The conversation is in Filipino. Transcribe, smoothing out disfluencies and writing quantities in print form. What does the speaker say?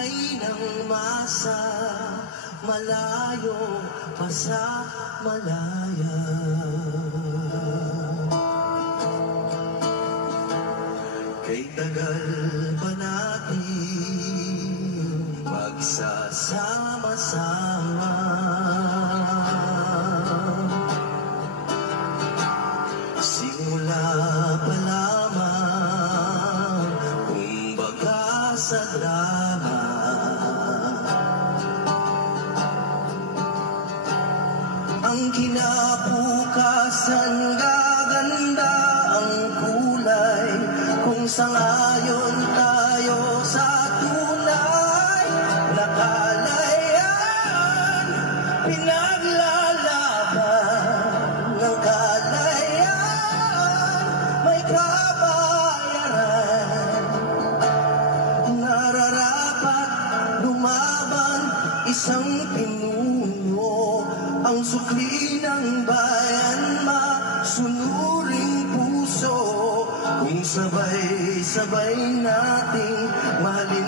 buhay ng masa, malayo pa sa malaya. Kay tagal pa natin magsasama-sama, simula pa lamang, kumbaga sa drama. Ang kinabukasan gaganda ang kulay, kung sangayon tayo sa tunay na kalayaan. Pinaglalaban ng kalayaan, may kabayaran. Nararapat lumaban isang pinuno, ang sukli ng bayan, masunuring puso. Kung sabay-sabay nating mahalin